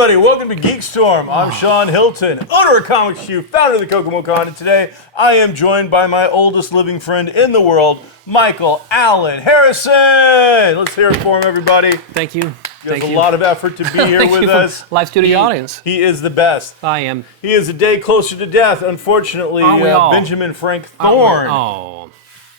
everybody, welcome to GeekStorm. I'm Sean Hilton, owner of Comics Q, founder of the Kokomo Con, and today I am joined by my oldest living friend in the world, Michael Allen Harrison. Let's hear it for him, everybody. Thank you. He has a lot of effort to be here with us. Live studio audience. He is the best. I am. He is a day closer to death, unfortunately. Benjamin Frank Thorne,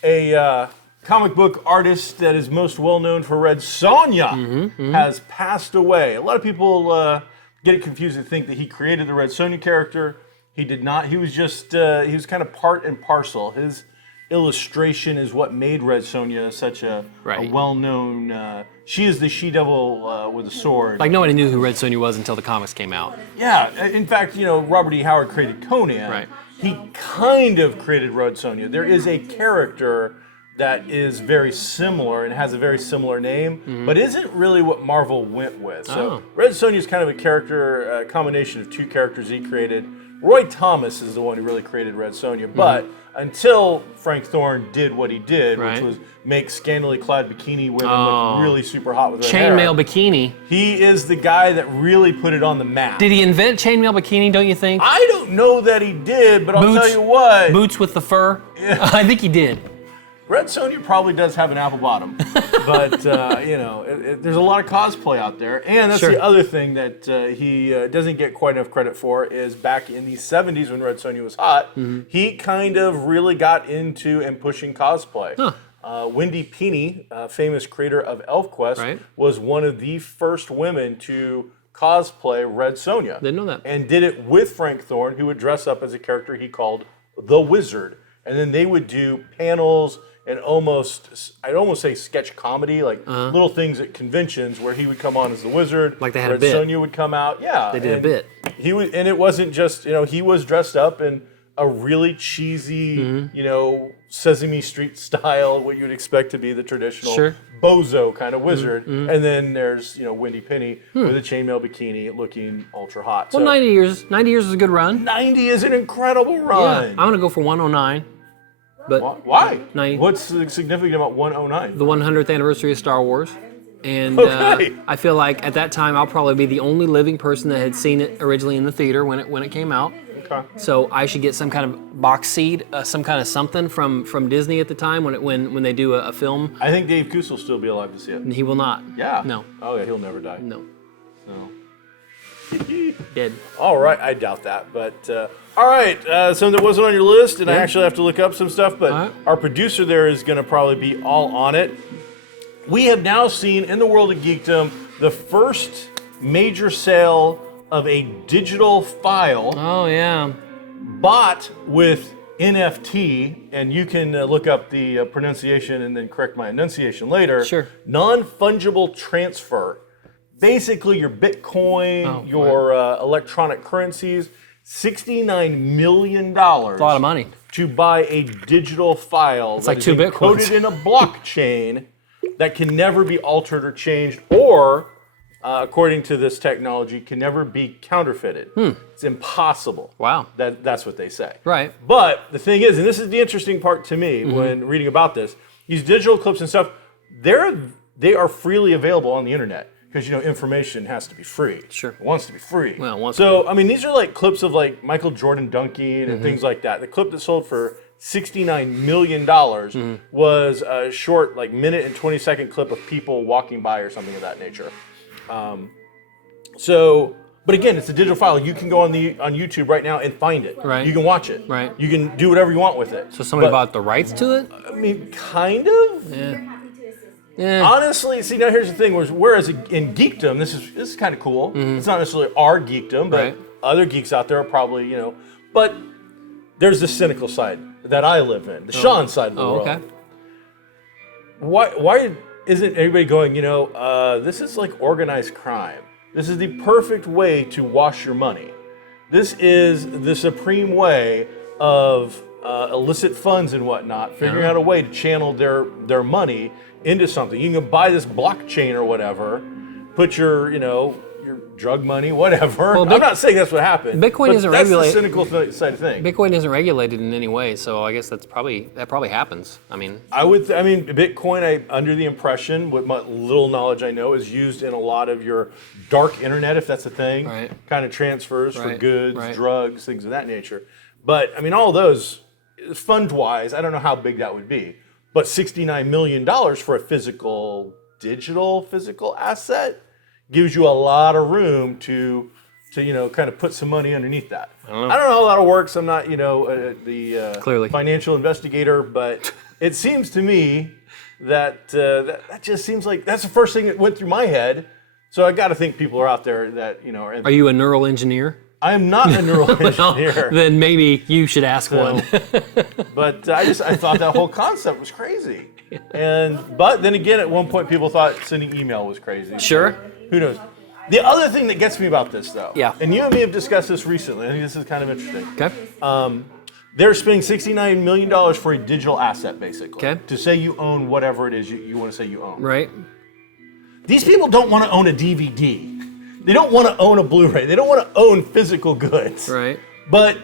a comic book artist that is most well known for Red Sonja, has passed away. A lot of people get it confused and think that he created the Red Sonja character. He did not. He was just, he was kind of part and parcel. His illustration is what made Red Sonja such a well-known, she is the she-devil with a sword. Like nobody knew who Red Sonja was until the comics came out. Yeah, in fact, you know, Robert E. Howard created Conan. Right. He kind of created Red Sonja. There is a character that is very similar and has a very similar name, but isn't really what Marvel went with. So Red Sonja is kind of a character, a combination of two characters he created. Roy Thomas is the one who really created Red Sonja, but until Frank Thorne did what he did, which was make scantily clad bikini women look really super hot with their hair. Chainmail bikini. He is the guy that really put it on the map. Did he invent chainmail bikini, don't you think? I don't know that he did, but I'll tell you what. Boots with the fur? Yeah. I think he did. Red Sonja probably does have an apple bottom, but you know, there's a lot of cosplay out there, and that's the other thing that he doesn't get quite enough credit for is back in the 70s when Red Sonja was hot, he kind of really got into and pushing cosplay. Wendy Pini, famous creator of ElfQuest, was one of the first women to cosplay Red Sonja. Didn't know that. And did it with Frank Thorne, who would dress up as a character he called the Wizard. And then they would do panels and I'd almost say sketch comedy, like little things at conventions where he would come on as the Wizard. Like they had Red a bit. Sonja would come out. Yeah. They did a bit. He was, and it wasn't just, you know, he was dressed up in a really cheesy, you know, Sesame Street style, what you'd expect to be the traditional bozo kind of wizard. And then there's, you know, Wendy Penny with a chainmail bikini looking ultra hot. Well, so, 90 years. 90 years is a good run. 90 is an incredible run. Yeah, I'm going to go for 109. But why? 90. What's significant about 109? The 100th anniversary of Star Wars. And I feel like at that time I'll probably be the only living person that had seen it originally in the theater when it came out. Okay. So I should get some kind of box seat, some kind of something from Disney at the time when they do a film. I think Dave Coos will still be alive to see it. And he will not. Yeah. No. Oh yeah, he'll never die. No. No. Dead. All right, I doubt that, but all right. Something that wasn't on your list, and I actually have to look up some stuff, but our producer there is going to probably be all on it. We have now seen in the world of geekdom the first major sale of a digital file. Oh yeah. Bought with NFT, and you can look up the pronunciation and then correct my enunciation later. Sure. Non-fungible transfer. Basically, your Bitcoin, your electronic currencies, $69 million. That's a lot of money. To buy a digital file it's like 2 Bitcoins. Encoded in a blockchain that can never be altered or changed, or, according to this technology, can never be counterfeited. It's impossible. Wow. That's what they say. Right. But the thing is, and this is the interesting part to me when reading about this, these digital clips and stuff, they are freely available on the internet. Because, you know, information has to be free. Sure. It wants to be free. Well, it wants to be. I mean, these are like clips of like Michael Jordan dunking and things like that. The clip that sold for $69 million was a short, like minute and 20-second clip of people walking by or something of that nature. But again, it's a digital file. You can go on YouTube right now and find it. Right. You can watch it. Right. You can do whatever you want with it. So somebody bought the rights to it? I mean, kind of. Yeah. Yeah. Honestly, see, now here's the thing, whereas in geekdom, this is kind of cool. It's not necessarily our geekdom, but other geeks out there are probably, you know, but there's the cynical side that I live in, the Sean side of the world. Okay. Why isn't everybody going, you know, this is like organized crime. This is the perfect way to wash your money. This is the supreme way of illicit funds and whatnot, figuring out a way to channel their money into something. You can buy this blockchain or whatever, put your drug money, whatever. Well, I'm not saying that's what happened. Bitcoin isn't that's regulated. That's the cynical side of things. Bitcoin isn't regulated in any way, so I guess that probably happens. I mean, Bitcoin, under the impression, with my little knowledge I know, is used in a lot of your dark internet, if that's a thing, right. kind of transfers for goods, right. drugs, things of that nature. But all those, fund-wise, I don't know how big that would be. But $69 million for a physical asset gives you a lot of room to kind of put some money underneath that. I don't know how that works. I'm not the financial investigator, but it seems to me that that just seems like that's the first thing that went through my head. So I got to think people are out there that Are you a neural engineer? I am not a neural engineer. Then maybe you should ask one. But I thought that whole concept was crazy. But then again, at one point, people thought sending email was crazy. Sure. So who knows? The other thing that gets me about this, though, yeah. and you and me have discussed this recently. I think this is kind of interesting. Okay. They're spending $69 million for a digital asset, basically. Okay. To say you own whatever it is you want to say you own. Right. These people don't want to own a DVD. They don't want to own a Blu-ray. They don't want to own physical goods. Right. But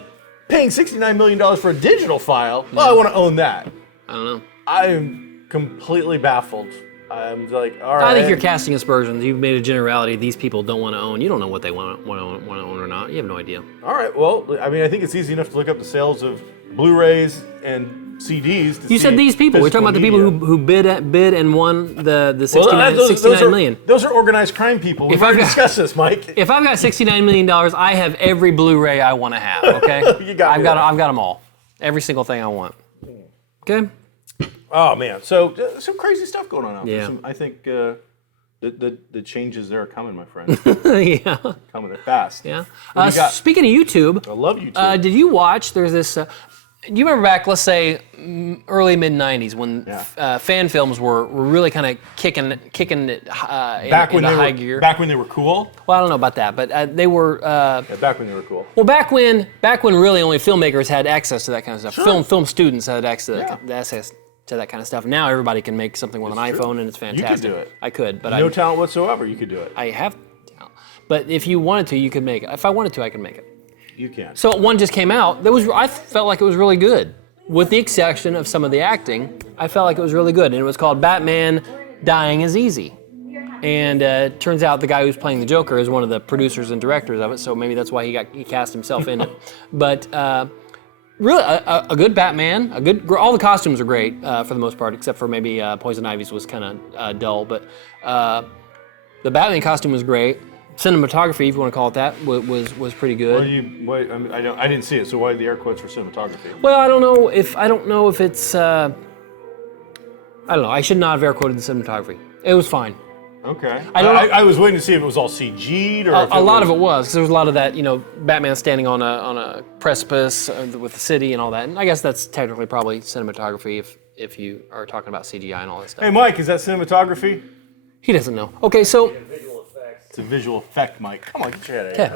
paying $69 million for a digital file, well, I want to own that. I don't know. I'm completely baffled. I'm like, all right. I think you're casting aspersions. You've made a generality. These people don't want to own. You don't know what they want to own or not. You have no idea. All right. Well, I think it's easy enough to look up the sales of Blu-rays and CDs. You said these people. We're talking about the people who bid and won the 69 million. Those are organized crime people. We've already discussed this, Mike. If I've got $69 million, I have every Blu-ray I want to have. Okay. I've got them all. Every single thing I want. Okay. Oh man, so some crazy stuff going on out there. Yeah. I think the changes there are coming, my friend. Yeah. Coming, they're fast. Yeah. Speaking of YouTube, I love YouTube. Did you watch? There's this. Do you remember back, let's say, early mid '90s when fan films were really kind of kicking it back in high gear? Back when they were cool. Well, I don't know about that, but they were. Back when they were cool. Well, back when really only filmmakers had access to that kind of stuff. Sure. Film students had access to that kind of stuff. Now everybody can make something with an iPhone, and it's fantastic. You could do it. I could, but no talent whatsoever. You could do it. I have talent, but if you wanted to, you could make it. If I wanted to, I could make it. You can. So one just came out. I felt like it was really good, with the exception of some of the acting. I felt like it was really good, and it was called Batman Dying is Easy. And turns out the guy who's playing the Joker is one of the producers and directors of it, so maybe that's why he cast himself in it. But really, a good Batman. All the costumes are great for the most part, except for maybe Poison Ivy's was kind of dull. But the Batman costume was great. Cinematography, if you want to call it that, was pretty good. I didn't see it. So why the air quotes for cinematography? Well, I don't know if it's. I don't know. I should not have air quoted the cinematography. It was fine. Okay. I was waiting to see if it was all CG'd or. A lot of it was, because there was a lot of that. Batman standing on a precipice with the city and all that. And I guess that's technically probably cinematography if you are talking about CGI and all that stuff. Hey, Mike, is that cinematography? He doesn't know. Okay, so. It's a visual effect, Mike. Come on, get your head out. Yeah.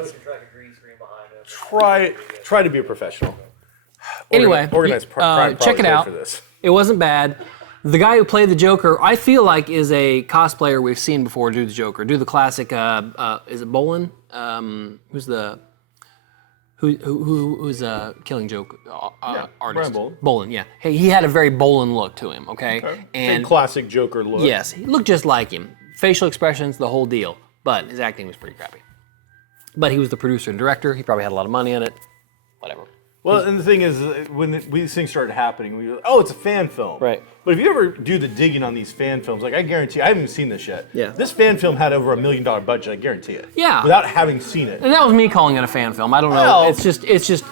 Try to be a professional. Anyway, organized crime. Check it out. For this. It wasn't bad. The guy who played the Joker, I feel like, is a cosplayer we've seen before do the Joker. Do the classic. Is it Bolin? Who's Killing Joke artist? Brian Bolin, yeah. Hey, he had a very Bolin look to him. Okay. And classic Joker look. Yes, he looked just like him. Facial expressions, the whole deal. But his acting was pretty crappy. But he was the producer and director. He probably had a lot of money in it. Whatever. Well, and the thing is, when these things started happening, we were like, oh, it's a fan film. Right. But if you ever do the digging on these fan films, like I guarantee, I haven't even seen this yet. Yeah. This fan film had over $1 million budget, I guarantee it. Yeah. Without having seen it. And that was me calling it a fan film. I don't know. Well,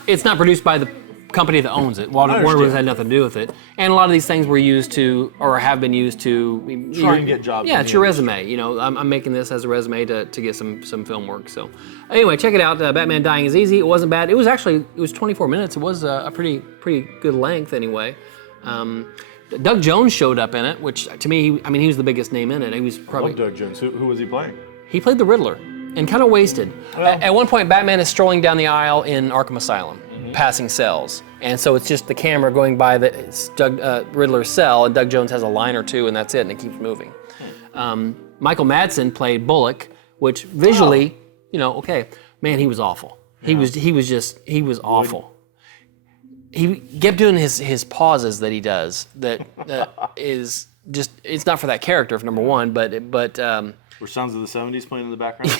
It's not produced by the company that owns it. Warner Bros. Had nothing to do with it. And a lot of these things were used to, or have been used to try and get jobs. Yeah, it's your resume. I'm making this as a resume to get some film work. So, anyway, check it out. Batman Dying is Easy. It wasn't bad. It was 24 minutes. It was a pretty good length anyway. Doug Jones showed up in it, which to me, he was the biggest name in it. He was probably. I love Doug Jones. Who was he playing? He played the Riddler, and kind of wasted. Well, at one point, Batman is strolling down the aisle in Arkham Asylum. Passing cells, and so it's just the camera going by the Riddler's cell, and Doug Jones has a line or two, and that's it, and it keeps moving. Michael Madsen played Bullock, which visually okay. Man, he was awful. He was awful. He kept doing his pauses that he does. That is just, it's not for that character, for number one, but Were Sounds of the 70s playing in the background?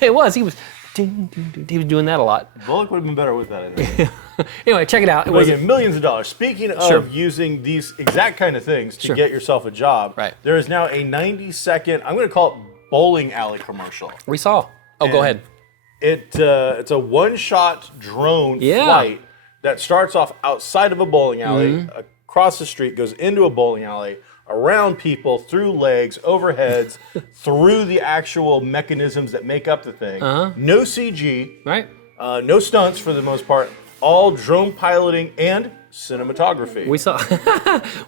it was. He was doing that a lot. Bullock would have been better with that, I think. Anyway, check it out. It was millions of dollars. Speaking of using these exact kind of things to get yourself a job, there is now a 90-second, I'm going to call it bowling alley commercial. We saw. Oh, go ahead. It's a one-shot drone flight that starts off outside of a bowling alley, across the street, goes into a bowling alley, around people, through legs, overheads, through the actual mechanisms that make up the thing. No CG, no stunts for the most part, all drone piloting and cinematography. We saw.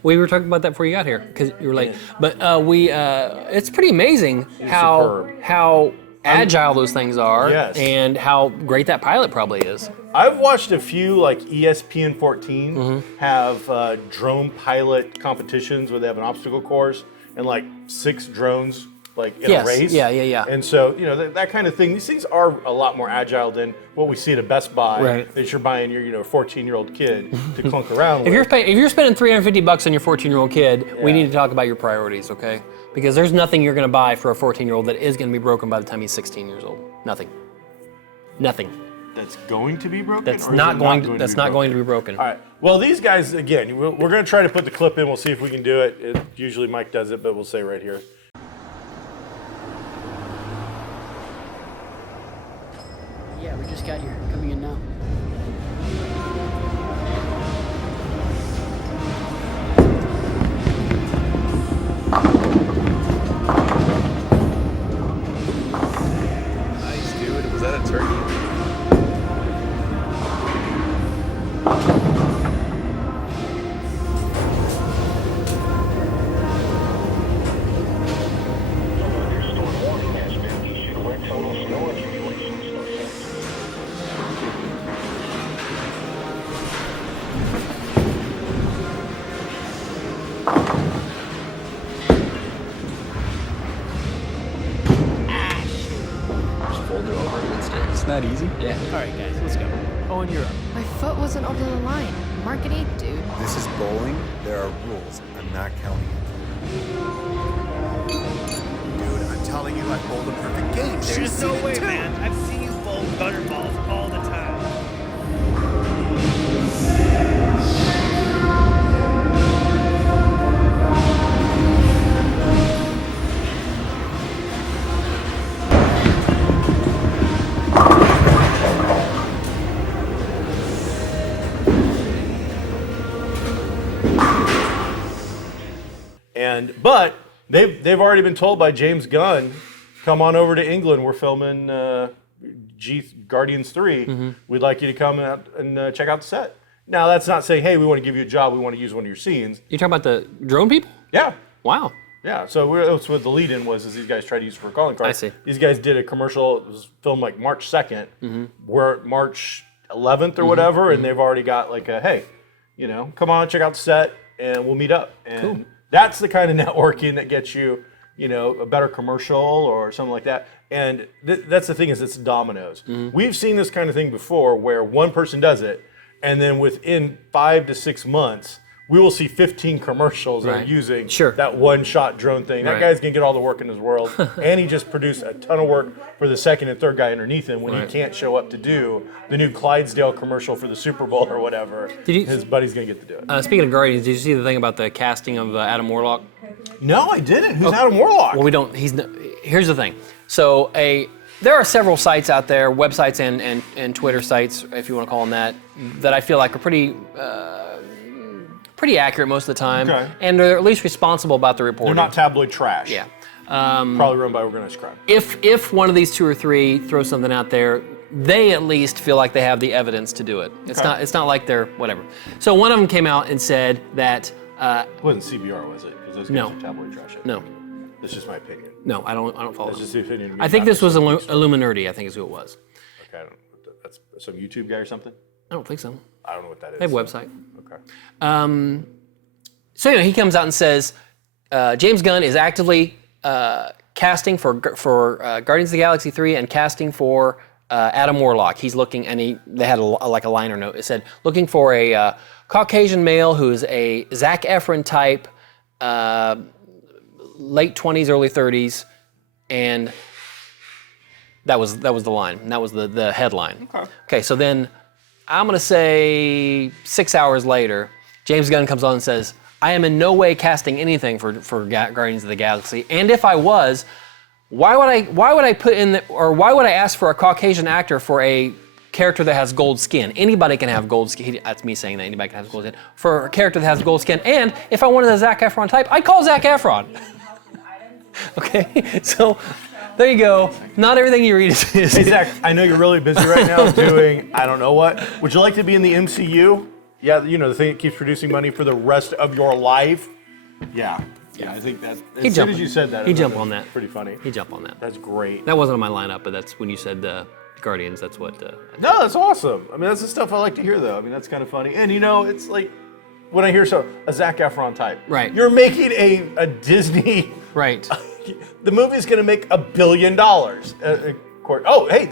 We were talking about that before you got here because you were late. But it's pretty amazing how agile those things are, and how great that pilot probably is. I've watched a few, like ESPN 14 have drone pilot competitions where they have an obstacle course and like 6 drones like in a race. Yeah. And so, that kind of thing, these things are a lot more agile than what we see at a Best Buy that you're buying your 14-year-old kid to clunk around with. If you're spending $350 on your 14-year-old kid, we need to talk about your priorities, okay? Because there's nothing you're going to buy for a 14-year-old that is going to be broken by the time he's 16 years old. Nothing. That's going to be broken? That's not going to be broken. All right. Well, these guys, again, we're going to try to put the clip in. We'll see if we can do it. Usually Mike does it, but we'll say right here. Yeah, we just got here. Coming in now. Nice, dude. Was that a turkey? Not easy. Yeah. All right, guys, let's go. Owen, you're up. My foot wasn't over the line. Mark an 8, dude. This is bowling. There are rules. I'm not counting it. Dude, I'm telling you, I bowled a perfect game. There's no way, man. I've seen you bowl gutter balls all the time. But they've already been told by James Gunn, come on over to England. We're filming Guardians 3. We'd like you to come out and check out the set. Now, that's not saying, hey, we want to give you a job. We want to use one of your scenes. You talking about the drone people? Yeah. Wow. Yeah, so that's what the lead-in was, is these guys tried to use it for a calling card. I see. These guys did a commercial. It was filmed like March 2nd. We're at March 11th or whatever, and they've already got like a, hey, come on, check out the set, and we'll meet up. And that's the kind of networking that gets you, a better commercial or something like that. And that's the thing, is it's dominoes. We've seen this kind of thing before where one person does it, and then within 5 to 6 months, we will see 15 commercials that are using that one-shot drone thing. That guy's going to get all the work in his world, and he just produced a ton of work for the second and third guy underneath him when he can't show up to do the new Clydesdale commercial for the Super Bowl or whatever. His buddy's going to get to do it. Speaking of Guardians, did you see the thing about the casting of Adam Warlock? No, I didn't. Who's Adam Warlock? Well, we don't. Here's the thing. So there are several sites out there, websites and Twitter sites, if you want to call them that I feel like are pretty accurate most of the time, and they're at least responsible about the reporting. They're not tabloid trash. Yeah. Probably run by organized crime. If one of these 2 or 3 throws something out there, they at least feel like they have the evidence to do it. It's not like they're whatever. So one of them came out and said that it wasn't CBR, was it? Because those guys are tabloid trash. No. That's just my opinion. No, I don't follow. That's just the opinion. I think this was Illuminati, I think is who it was. Okay, that's some YouTube guy or something? I don't think so. I don't know what that is. They have a website. Okay. So he comes out and says James Gunn is actively casting for Guardians of the Galaxy 3 and casting for Adam Warlock. He's looking, and they had like a liner note. It said, looking for a Caucasian male who's a Zac Efron type, late 20s, early 30s, and that was the line. And that was the headline. Okay, so then I'm gonna say 6 hours later, James Gunn comes on and says, I am in no way casting anything for Guardians of the Galaxy, and if I was, why would I put in why would I ask for a Caucasian actor for a character that has gold skin? Anybody can have gold skin. That's me saying that anybody can have gold skin. For a character that has gold skin, and if I wanted a Zac Efron type, I'd call Zac Efron. Okay, so there you go. Not everything you read is. Hey Zach, I know you're really busy right now doing I don't know what. Would you like to be in the MCU? Yeah, you know, the thing that keeps producing money for the rest of your life. Yeah, I think that as soon as you said that, he jumped on that. Pretty funny. He jumped on that. That's great. That wasn't on my lineup, but that's when you said Guardians. That's what. No, that's awesome. I mean, that's the stuff I like to hear, though. I mean, that's kind of funny. And you know, it's like when I hear a Zac Efron type. Right. You're making a Disney. Right. The movie's going to make $1 billion. Oh, hey,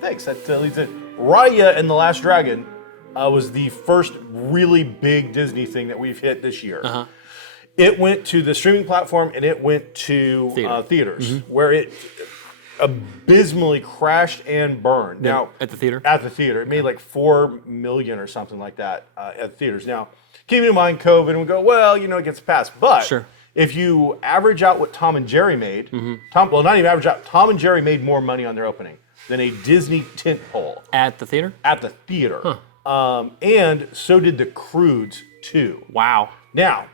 thanks. That leads it. Raya and the Last Dragon was the first really big Disney thing that we've hit this year. Uh-huh. It went to the streaming platform and it went to theaters, where it abysmally crashed and burned. Now at the theater? At the theater. It made like $4 million or something like that at theaters. Now, keeping in mind COVID, and we go, well, you know, it gets passed. But sure. If you average out what Tom and Jerry made, not even average out, Tom and Jerry made more money on their opening than a Disney tentpole. At the theater? At the theater. Huh. And so did the Croods, too. Wow. Now,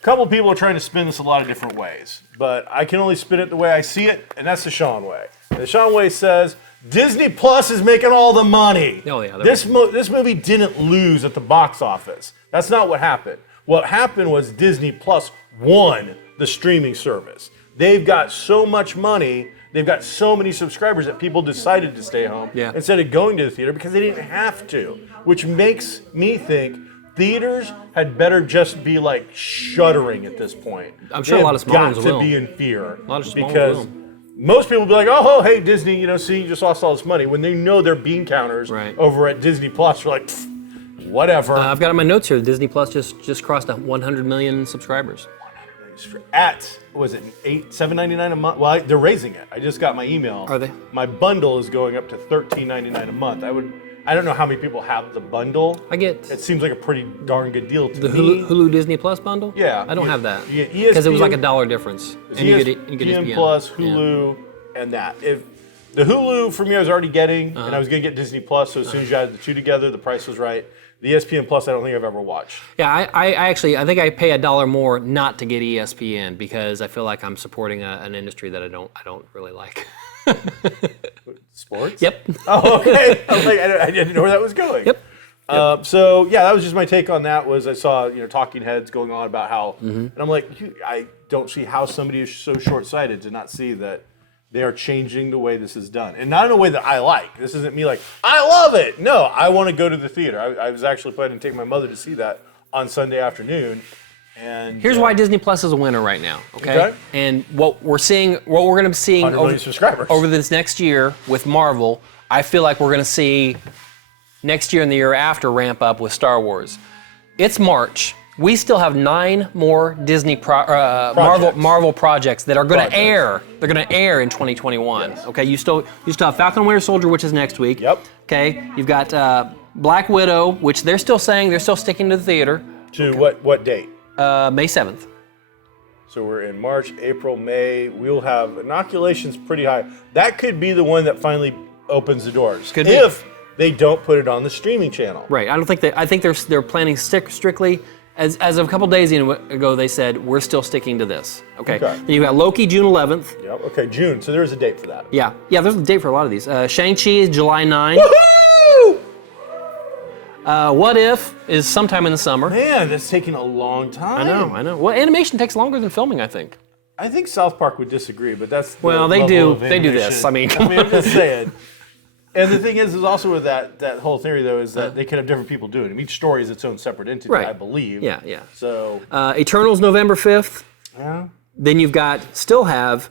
a couple of people are trying to spin this a lot of different ways, but I can only spin it the way I see it, and that's the Sean way. The Sean way says, Disney Plus is making all the money. Oh, yeah. This movie didn't lose at the box office. That's not what happened. What happened was Disney Plus won the streaming service. They've got so much money, they've got so many subscribers that people decided to stay home instead of going to the theater because they didn't have to, which makes me think theaters had better just be like shuddering at this point. I'm sure a lot of small ones will. Got to be in fear. A lot of small because ones will. Most people will be like, oh, hey, Disney, you know, see, you just lost all this money. When they know their bean counters over at Disney Plus are like, whatever. I've got in my notes here, Disney Plus just crossed 100 million subscribers. At, was it $7.99 a month? Well, they're raising it. I just got my email. Are they? My bundle is going up to $13.99 a month. I don't know how many people have the bundle. It seems like a pretty darn good deal to me. The Hulu Disney Plus bundle? Yeah. I don't have that. Yeah, because it was like $1 difference. And you get ESPN Plus, Hulu, and that. If the Hulu for me I was already getting, and I was going to get Disney Plus, so as soon as you added the two together, the price was right. The ESPN Plus, I don't think I've ever watched. Yeah, I think I pay $1 more not to get ESPN because I feel like I'm supporting an industry that I don't really like. Sports? Yep. Oh, okay. I didn't know where that was going. Yep. So yeah, that was just my take on that. Was I saw talking heads going on about how, and I'm like, I don't see how somebody is so short-sighted to not see that they are changing the way this is done, and not in a way that I like. This isn't me like I love it. No, I want to go to the theater. I was actually planning to take my mother to see that on Sunday afternoon. And here's why Disney Plus is a winner right now. Okay. And what we're going to be seeing over this next year with Marvel, I feel like we're going to see next year and the year after ramp up with Star Wars. It's March. We still have 9 more Disney Marvel projects that are going to air. They're going to air in 2021. Yes. Okay, you still have Falcon and Winter Soldier, which is next week. Yep. Okay, you've got Black Widow, which they're still sticking to the theater. To what date? May 7th. So we're in March, April, May. We'll have inoculations pretty high. That could be the one that finally opens the doors. Could be. If they don't put it on the streaming channel. Right. I think they're planning strictly. As of a couple days ago, they said, we're still sticking to this. Okay. Then you got Loki, June 11th. Yep. Okay, June. So there's a date for that. Yeah, there's a date for a lot of these. Shang-Chi is July 9. Woohoo! What If is sometime in the summer. Man, that's taking a long time. I know. Well, animation takes longer than filming, I think. I think South Park would disagree, but that's they do this. I mean, I'm just saying. And the thing is also with that whole theory, though, is that they could have different people doing it. Each story is its own separate entity, I believe. Yeah. So Eternals, November 5th. Yeah. Then you've still have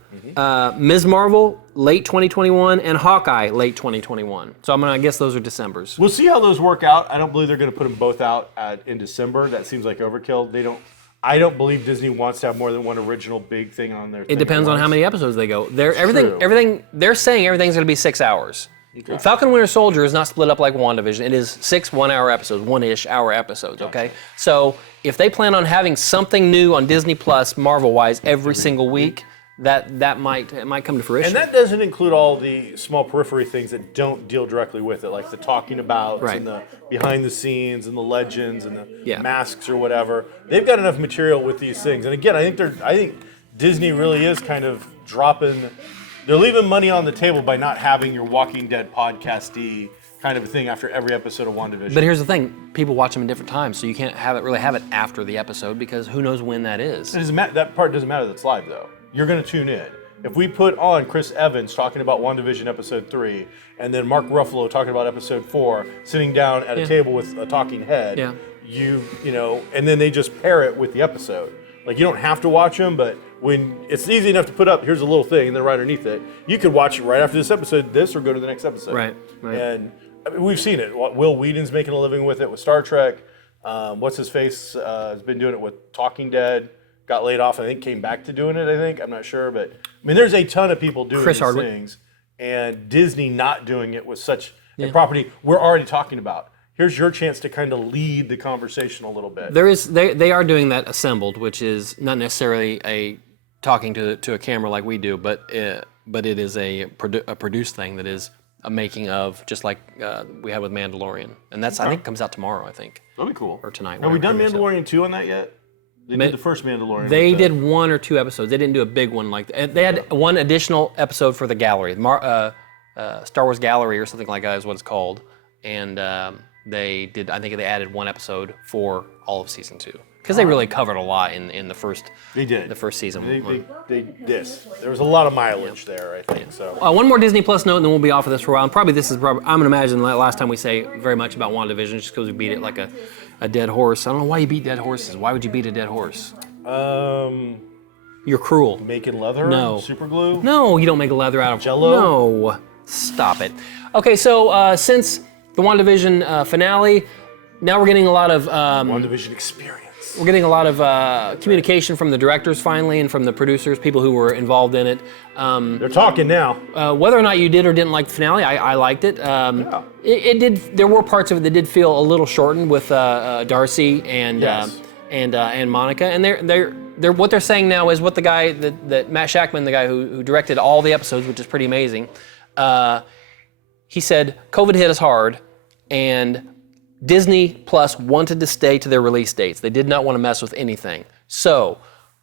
Ms. Marvel late 2021 and Hawkeye late 2021. So I guess those are Decembers. We'll see how those work out. I don't believe they're going to put them both out in December. That seems like overkill. I don't believe Disney wants to have more than one original big thing on there. It depends on how many episodes they go. Everything they're saying everything's going to be 6 hours. Okay. Falcon Winter Soldier is not split up like WandaVision. It is 6 1-hour episodes, one-ish hour episodes, okay? So if they plan on having something new on Disney Plus, Marvel-wise, every single week, that might come to fruition. And that doesn't include all the small periphery things that don't deal directly with it, like the talking about and the behind the scenes and the legends and the masks or whatever. They've got enough material with these things. And again, I think Disney really is kind of they're leaving money on the table by not having your Walking Dead podcast-y kind of a thing after every episode of WandaVision. But here's the thing, people watch them in different times, so you can't really have it after the episode because who knows when that is. That part doesn't matter that's live, though. You're going to tune in. If we put on Chris Evans talking about WandaVision episode 3, and then Mark Ruffalo talking about episode 4, sitting down at a table with a talking head, you know, and then they just pair it with the episode. Like, you don't have to watch them, but when it's easy enough to put up, here's a little thing, and then right underneath it, you could watch it right after this episode, or go to the next episode. Right. And I mean, we've seen it. Will Whedon's making a living with it with Star Trek. What's his face has been doing it with Talking Dead. Got laid off, I think, came back to doing it, I think. I'm not sure, but I mean, there's a ton of people doing these things, and Disney not doing it with such a property we're already talking about. Here's your chance to kind of lead the conversation a little bit. They are doing that assembled, which is not necessarily a talking to a camera like we do, but it is a produced thing that is a making of, just like we had with Mandalorian, and that's I think comes out tomorrow. I think that'll be cool. Or tonight. Have we done Mandalorian 2 on that yet? They did the first Mandalorian. They did 1 or 2 episodes. They didn't do a big one like that. They had one additional episode for the gallery, Star Wars Gallery or something like that is what it's called, and they did. I think they added 1 episode for all of season 2 because they really covered a lot in the first. They did the first season. There was a lot of mileage there, I think. So one more Disney Plus note, and then we'll be off of this for a while. And probably I'm gonna imagine the last time we say very much about WandaVision, just because we beat it like a dead horse. I don't know why you beat dead horses. Why would you beat a dead horse? You're cruel. Making leather? No. Super glue? No, you don't make leather out of Jello? No. Stop it. Okay, so since the WandaVision finale, now we're getting a lot of WandaVision experience. We're getting a lot of communication from the directors finally, and from the producers, people who were involved in it. They're talking now. Whether or not you did or didn't like the finale, I liked it. It did. There were parts of it that did feel a little shortened with Darcy and Monica, and they're what they're saying now is what the guy that Matt Shackman, the guy who directed all the episodes, which is pretty amazing. He said COVID hit us hard, and Disney Plus wanted to stay to their release dates. They did not want to mess with anything. So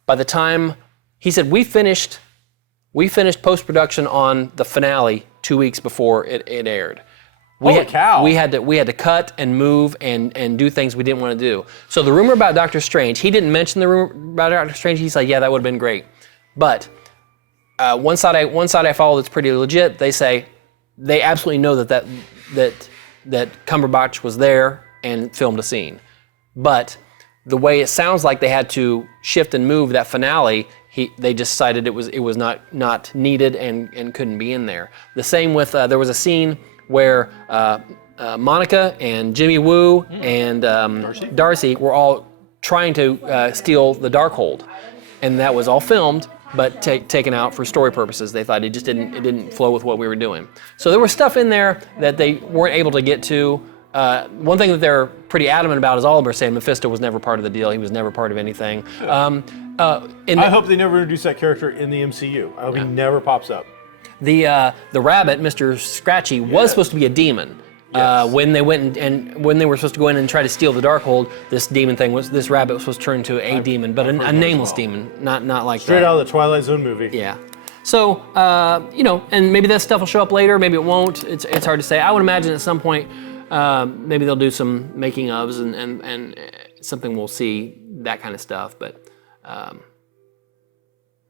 by the time he said we finished post-production on the finale 2 weeks before it aired. Holy cow. We had to cut and move and do things we didn't want to do. So the rumor about Doctor Strange, he didn't mention the rumor about Doctor Strange. He's like, yeah, that would have been great. But one side I follow that's pretty legit. They say they absolutely know that Cumberbatch was there and filmed a scene. But the way it sounds like they had to shift and move that finale, they decided it was not needed and couldn't be in there. The same with, there was a scene where Monica and Jimmy Woo and Darcy were all trying to steal the Darkhold. And that was all filmed, but taken out for story purposes. They thought it didn't flow with what we were doing. So there was stuff in there that they weren't able to get to. One thing that they're pretty adamant about is Oliver saying Mephisto was never part of the deal. He was never part of anything. I hope they never introduce that character in the MCU. I hope he never pops up. The rabbit, Mr. Scratchy, was supposed to be a demon. When they went when they were supposed to go in and try to steal the Darkhold, this rabbit was supposed to turn into a demon, but a nameless demon, not like straight out of the Twilight Zone movie. Yeah. So and maybe that stuff will show up later, maybe it won't. It's hard to say. I would imagine at some point maybe they'll do some making ofs and something we'll see, that kind of stuff. But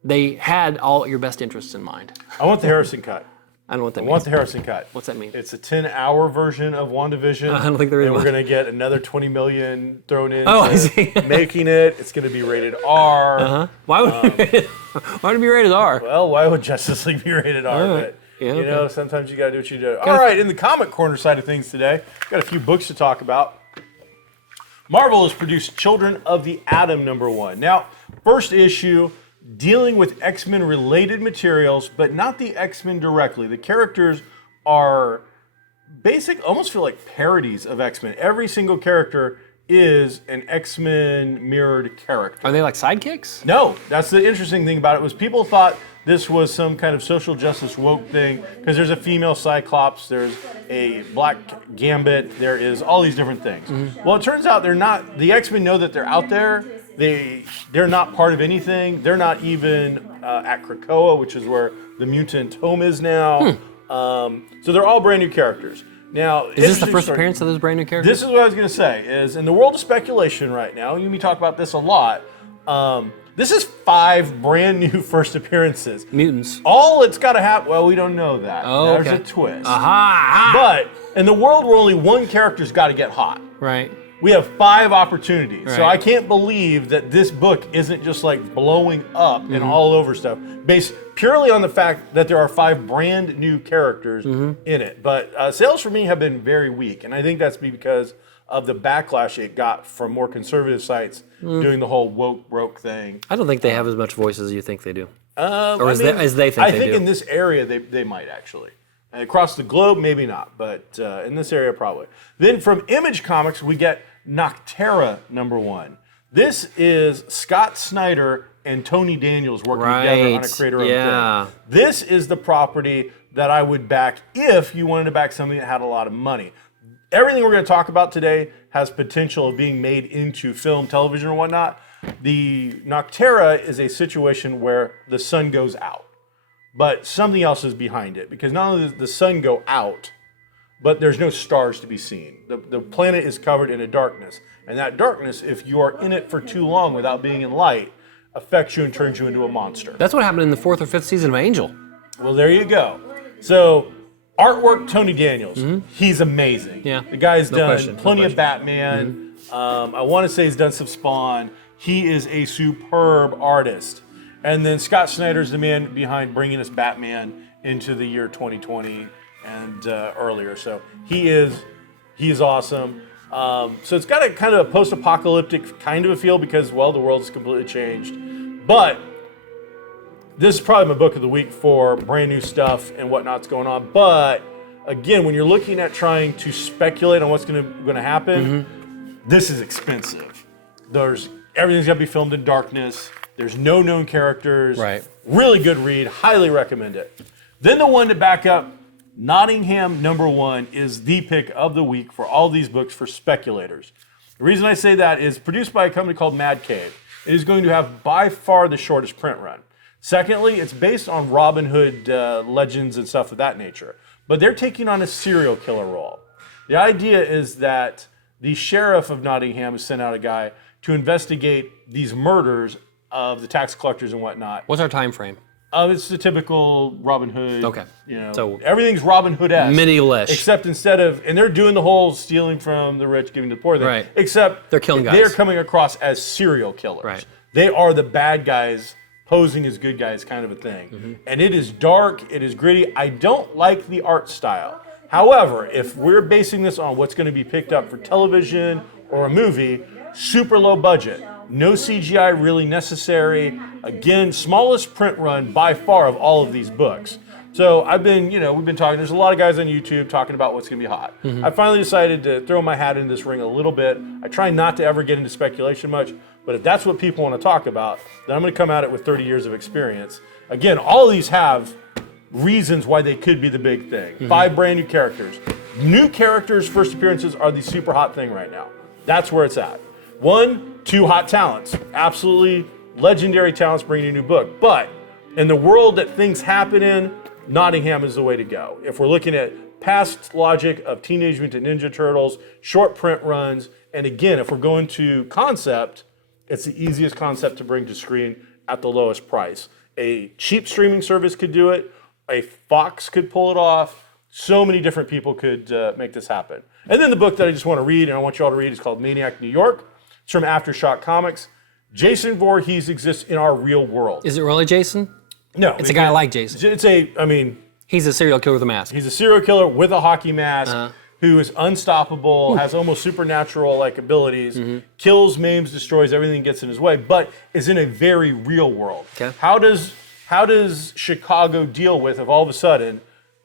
they had all your best interests in mind. I want the Harrison cut. I don't know what that I means. want the Harrison cut. What's that mean? It's a 10-hour version of WandaVision. I don't think there is And we're one. going to get another $20 million thrown in. Oh, I see. Making it. It's going to be rated R. Uh-huh. Why would why would it be rated R? Well, why would Justice League be rated R? All right. But, Yeah, you know, okay. sometimes you got to do what you do. All right, in the comic corner side of things today, got a few books to talk about. Marvel has produced Children of the Atom #1. Now, first issue, dealing with X-Men related materials, but not the X-Men directly. The characters are almost feel like parodies of X-Men. Every single character is an X-Men mirrored character. Are they like sidekicks? No, that's the interesting thing about it was people thought this was some kind of social justice woke thing because there's a female Cyclops, there's a black Gambit, there is all these different things. Mm-hmm. Well, it turns out they're not. The X-Men know that they're out there. They're not part of anything. They're not even at Krakoa, which is where the mutant home is now. So they're all brand new characters. Now, Is this the first appearance of those brand new characters? This is what I was going to say, is in the world of speculation right now, we talk about this a lot, this is 5 brand new first appearances. Mutants. All it's got to happen, well, we don't know that. Oh, There's okay. a twist. Aha! But in the world where only one character's got to get hot, Right. we have 5 opportunities. So Right. I can't believe that this book isn't just like blowing up and all over stuff, based purely on the fact that there are 5 brand new characters in it. But sales for me have been very weak, and I think that's because of the backlash it got from more conservative sites doing the whole woke broke thing. I don't think they have as much voice as you think they do. Or as they think I they think do. in this area they might actually. Across the globe, maybe not, but in this area, probably. Then from Image Comics, we get Nocterra #1. This is Scott Snyder and Tony Daniels working together on a creator-owned yeah. thing. This is the property that I would back if you wanted to back something that had a lot of money. Everything we're going to talk about today has potential of being made into film, television, or whatnot. The Nocterra is a situation where the sun goes out, but something else is behind it, because not only does the sun go out, but there's no stars to be seen. The planet is covered in a darkness, and that darkness, if you are in it for too long without being in light, affects you and turns you into a monster. That's what happened in the 4th or 5th season of Angel. Well, there you go. So, artwork, Tony Daniels. He's amazing. Yeah. The guy's No done question, no plenty of question. Batman. I want to say he's done some Spawn. He is a superb artist. And then Scott Snyder's the man behind bringing us Batman into the year 2020 and earlier. So he is awesome. So it's got a kind of a post-apocalyptic kind of a feel because, well, the world has completely changed. But this is probably my book of the week for brand new stuff and whatnot's going on. But again, when you're looking at trying to speculate on what's going to happen, this is expensive. Everything's got to be filmed in darkness. There's no known characters. Right. Really good read. Highly recommend it. Then the one to back up, Nottingham #1 is the pick of the week for all these books for speculators. The reason I say that is produced by a company called Mad Cave. It is going to have by far the shortest print run. Secondly, it's based on Robin Hood legends and stuff of that nature. But they're taking on a serial killer role. The idea is that the sheriff of Nottingham has sent out a guy to investigate these murders of the tax collectors and whatnot. What's our time frame? It's the typical Robin Hood. Okay. So everything's Robin Hood-esque. Medieval-ish. Except instead of, and they're doing the whole stealing from the rich, giving to the poor thing. Right. Except They're killing guys. They're coming across as serial killers. Right. They are the bad guys posing as good guys, kind of a thing. And it is dark, it is gritty. I don't like the art style. However, if we're basing this on what's going to be picked up for television or a movie, super low budget. No CGI really necessary. Again, smallest print run by far of all of these books. So we've been talking, there's a lot of guys on YouTube talking about what's gonna be hot. I finally decided to throw my hat in this ring a little bit. I try not to ever get into speculation much, but if that's what people wanna talk about, then I'm gonna come at it with 30 years of experience. Again, all of these have reasons why they could be the big thing. 5 brand new characters. New characters' first appearances are the super hot thing right now. That's where it's at. 1, 2 hot talents. Absolutely legendary talents bringing a new book. But in the world that things happen in, Nottingham is the way to go. If we're looking at past logic of Teenage Mutant Ninja Turtles, short print runs, and again, if we're going to concept, it's the easiest concept to bring to screen at the lowest price. A cheap streaming service could do it. a Fox could pull it off. So many different people could make this happen. And then the book that I just want to read, and I want you all to read, is called Maniac New York. It's from Aftershock Comics. Jason Voorhees exists in our real world. Is it really Jason? No. It's a guy like Jason. He's a serial killer with a mask. He's a serial killer with a hockey mask who is unstoppable, has almost supernatural-like abilities, kills, maims, destroys everything that gets in his way, but is in a very real world. Okay. How does Chicago deal with if all of a sudden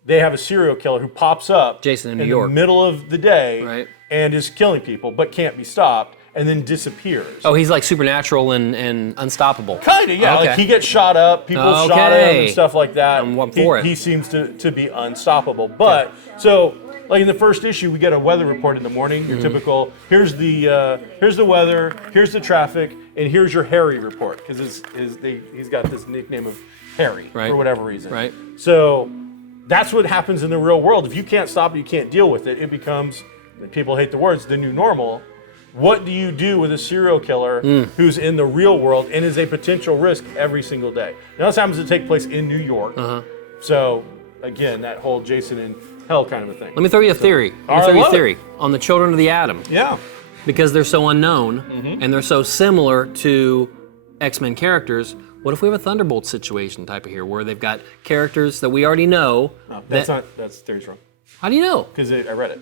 they have a serial killer who pops up Jason in New the York. middle of the day Right. and is killing people but can't be stopped and then disappears? Oh, he's like supernatural and unstoppable. Kind of, yeah. Okay. Like he gets shot up, people shot him and stuff like that. I'm up for it. He seems to be unstoppable. But, so, like in the first issue, we get a weather report in the morning. Your typical, here's the weather, here's the traffic, and here's your Harry report. Because he's got this nickname of Harry Right. for whatever reason. Right. So that's what happens in the real world. If you can't stop it, you can't deal with it, it becomes, people hate the words, the new normal. What do you do with a serial killer who's in the real world and is a potential risk every single day? Now, this happens to take place in New York. So, again, that whole Jason in hell kind of a thing. Let me throw you a theory. On the Children of the Atom. Yeah. Because they're so unknown and they're so similar to X-Men characters, what if we have a Thunderbolt situation type of here where they've got characters that we already know? No, that's theory's wrong. How do you know? Because I read it.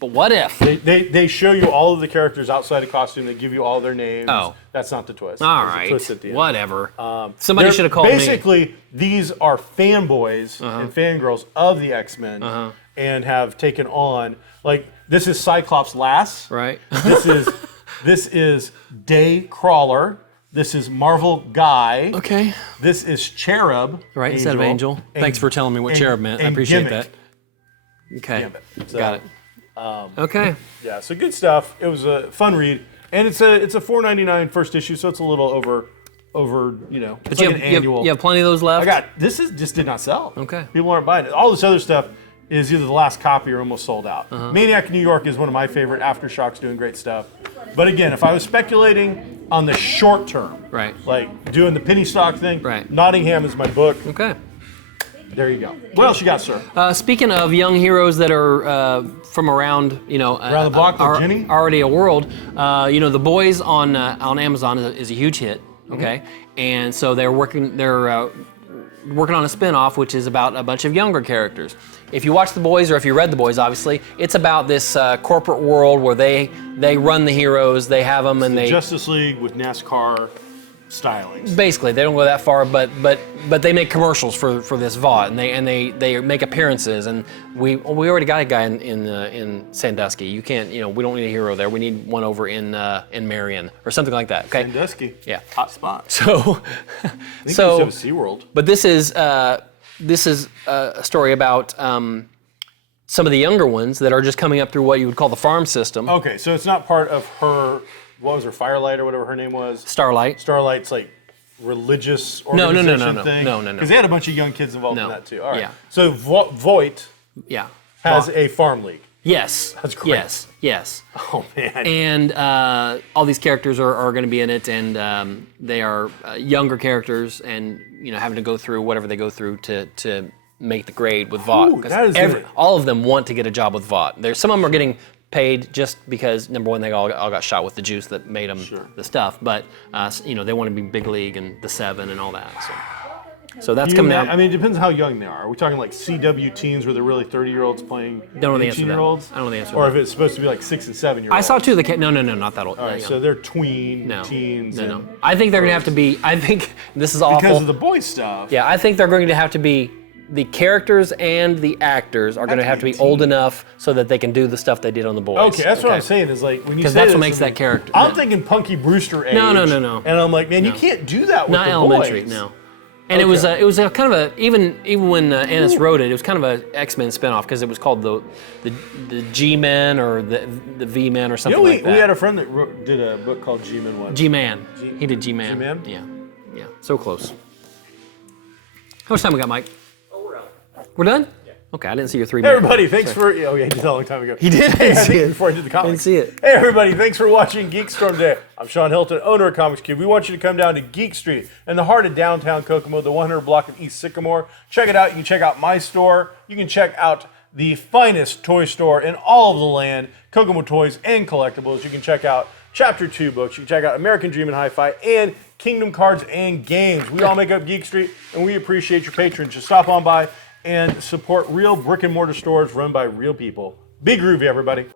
But what if? They show you all of the characters outside of costume. They give you all their names. Oh. That's not the twist. All There's a right. twist at the end. Whatever. Somebody should have called me. Basically, these are fanboys and fangirls of the X-Men and have taken on, like, this is Cyclops Lass. Right. This is Day Crawler. This is Marvel Guy. Okay. This is Cherub. Right, instead of Angel. Thanks for telling me what Cherub meant. I appreciate Gimmick. that. Okay. Gambit. So, Got it. Okay. Yeah, so good stuff. It was a fun read, and it's a $4.99 first issue, so it's a little over But it's you like have, an annual. you have plenty of those left? Just did not sell. Okay. People aren't buying it. All this other stuff is either the last copy or almost sold out. Maniac New York is one of my favorite. Aftershock's doing great stuff. But again, if I was speculating on the short term, Right. like doing the penny stock thing, Right. Nottingham is my book. Okay. There you go. What else you got, sir? Speaking of young heroes that are from around, Around the block, like Jenny? already a world, The Boys on Amazon is a huge hit. Okay, and so they're working on a spin-off which is about a bunch of younger characters. If you watch The Boys, or if you read The Boys, obviously, it's about this corporate world where they run the heroes, they have them, and they Justice League with NASCAR stylings. basically they don't go that far, but they make commercials for this Vought, and they make appearances, and we already got a guy in Sandusky. You can't, we don't need a hero there. We need one over in Marion or something like that. Okay. Sandusky. Yeah. Hot spot. So, I think we used to have a SeaWorld. But this is a story about some of the younger ones that are just coming up through what you would call the farm system. Okay, so it's not part of her, what was her, Firelight or whatever her name was? Starlight. Starlight's like religious No. organization thing? No. Because they had a bunch of young kids involved No. in that too. All right. Yeah. So Voight Yeah. has a farm league. Yes. That's great. Yes. Oh, man. And all these characters are going to be in it, and they are younger characters, and having to go through whatever they go through to make the grade with Vought. Ooh, that is good. All of them want to get a job with Vought. Some of them are getting paid just because, number one, they all got shot with the juice that made them the stuff, but they want to be big league and the 7 and all that. So that's coming out. I mean, it depends how young they are. Are we talking like CW teens where they're really 30-year-olds playing Don't know the answer to that. 18-year-olds? I don't know the answer to Or that. if it's supposed to be like 6 and 7-year-olds? I saw two of the no, not that old. All right, young. so they're tween, No. teens. No. and- I think they're going to have to be. I think this is awful. Because of the boy stuff. Yeah, I think they're going to have to be. The characters and the actors are going to have to be old enough so that they can do the stuff they did on The Boys. Okay, that's what I'm saying. Is like when you say Because that's this, what makes I mean, that character. I'm thinking Punky Brewster age. No. And I'm like, man, you can't do that with Not the elementary, boys. no. And it was a kind of a even when Ennis wrote it, it was kind of a X-Men spinoff because it was called the G-Men or the V-Men or something like that. We had a friend that did a book called G-Men once. G-Man. He did G-Man. G-Man? Yeah. So close. How much time we got, Mike? Oh, we're done. We're done? Yeah. Okay, I didn't see your 3 Hey minutes. everybody, thanks for... Oh yeah, he did that a long time ago. He did. I didn't see it. Before I did the comics. Didn't see it. Hey everybody, thanks for watching GeekStorm Day. I'm Sean Hilton, owner of Comics Cube. We want you to come down to Geek Street in the heart of downtown Kokomo, the 100 block of East Sycamore. Check it out. You can check out my store. You can check out the finest toy store in all of the land, Kokomo Toys and Collectibles. You can check out Chapter 2 books. You can check out American Dream and Hi-Fi and Kingdom Cards and Games. We all make up Geek Street, and we appreciate your patrons. Just stop on by and support real brick and mortar stores run by real people. Be groovy, everybody.